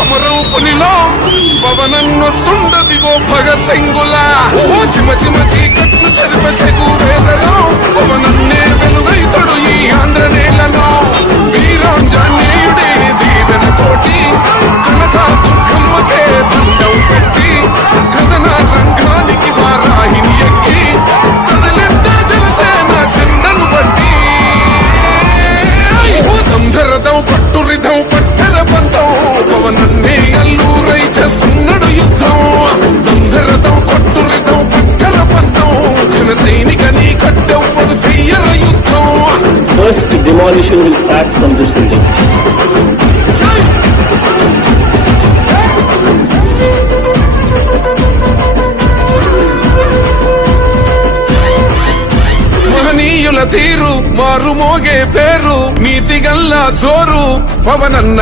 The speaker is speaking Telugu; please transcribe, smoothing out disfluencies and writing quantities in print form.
కొమరం పులిలో పవనన్నొస్తుండదిగో భగత్ సింగులా చిమ చిమ చీకట్లు చెరిప చెగువేదలో పవనన్నే వెలుగైతడు ఈ ఆంధ్ర నేలలో వీరాంజనేయుడే దీవెన తోటి కనక దుర్గమ్మకే దండం పెట్టి కథన రంగానికి వారాహిని ఎక్కి కదలెట్ట జనసేన చెండను బట్టి దంధరదం పట్టురిధం పట్టెర పంతం పవనన్నే అల్లూరై చేస్తున్నాడు యుద్ధం దంధరదం పట్టురిధం పట్టెర పంతం జన సైనికని కట్టెవ్వడు చెయ్యర యుద్ధం. First demolition will start from this building. మహనీయుల తీరు మారు మోగే పేరు నీతిగల్లా జోరు పవనన్న